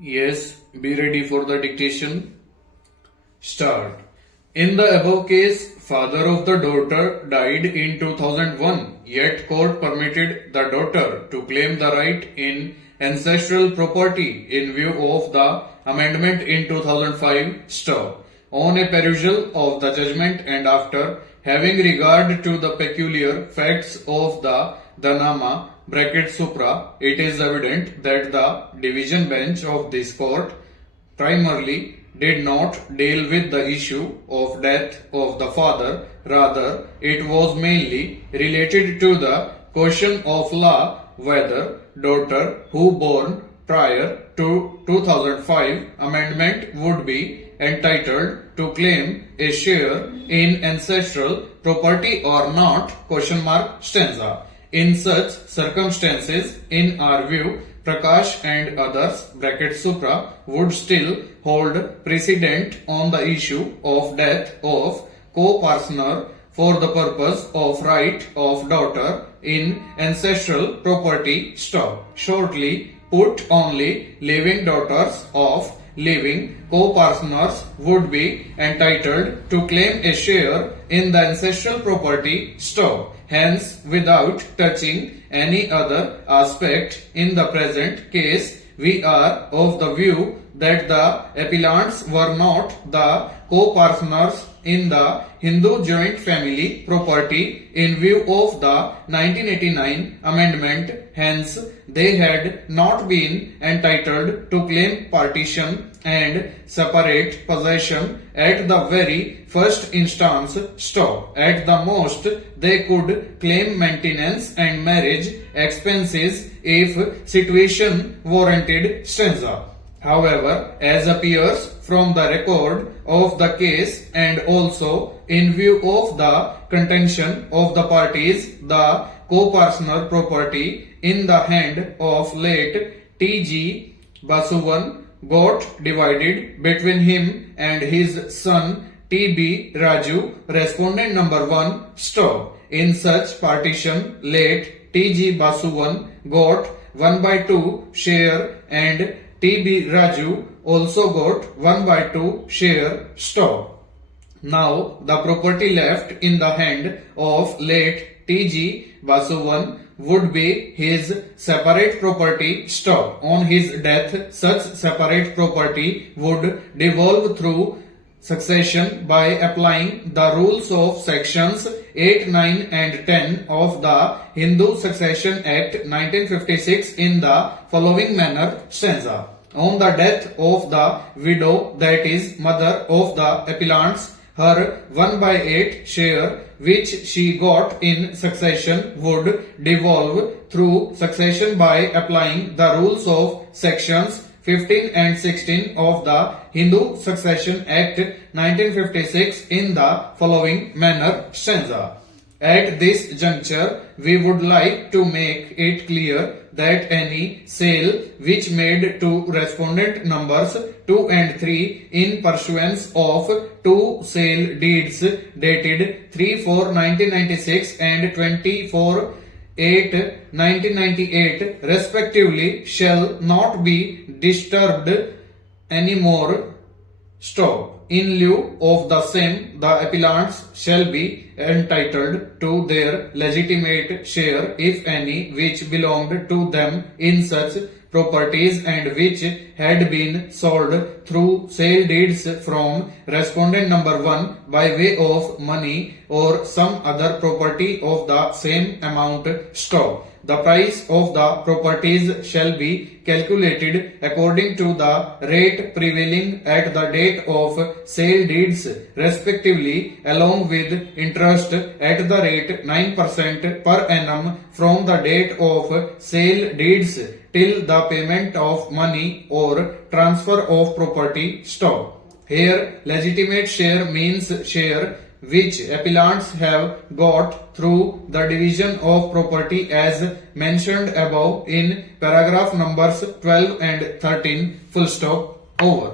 Yes, be ready for the dictation. Start. In the above case, father of the daughter died in 2001, yet court permitted the daughter to claim the right in ancestral property in view of the amendment in 2005. Stop. On a perusal of the judgment and after having regard to the peculiar facts of the Dhanama (supra), it is evident that the division bench of this court primarily did not deal with the issue of death of the father, rather it was mainly related to the question of law whether daughter who born prior to 2005 amendment would be entitled to claim a share in ancestral property or not, stanza. In such circumstances, in our view, Prakash and others (supra) would still hold precedent on the issue of death of co-partner for the purpose of right of daughter in ancestral property. Stop. Shortly put, only living daughters of living co-partners would be entitled to claim a share in the ancestral property. Stop. Hence, without touching any other aspect in the present case, we are of the view that the appellants were not the co-partners in the Hindu joint family property in view of the 1989 amendment. Hence, they had not been entitled to claim partition and separate possession at the very first instance. Stop. At the most, they could claim maintenance and marriage expenses if situation warranted. Stanza. However, as appears from the record of the case and also in view of the contention of the parties, the co-partner property in the hand of late T.G. Basuvan got divided between him and his son T.B. Raju, respondent number 1. Stop. In such partition, late T.G. Basuvan got 1/2 share and T.B. Raju also got 1/2 share. Stop. Now the property left in the hand of late T.G. Basuvan would be his separate property. Stop. On his death, such separate property would devolve through succession by applying the rules of sections 8, 9 and 10 of the Hindu Succession Act 1956 in the following manner. Stanza. On the death of the widow, that is mother of the appellants, her 1/8 share which she got in succession would devolve through succession by applying the rules of sections 15 and 16 of the Hindu Succession Act 1956 in the following manner. Stanza. At this juncture, we would like to make it clear that any sale which made to respondent numbers 2 and 3 in pursuance of two sale deeds dated 3/4/1996 and 24/8/1998 respectively shall not be disturbed anymore. Stop. In lieu of the same, the appellants shall be entitled to their legitimate share, if any, which belonged to them in such properties and which had been sold through sale deeds from respondent number 1 by way of money or some other property of the same amount. Stop. The price of the properties shall be calculated according to the rate prevailing at the date of sale deeds respectively, along with interest at the rate 9% per annum from the date of sale deeds till the payment of money or transfer of property. Stop. Here, legitimate share means share which appellants have got through the division of property as mentioned above in paragraph numbers 12 and 13. Full stop. Over.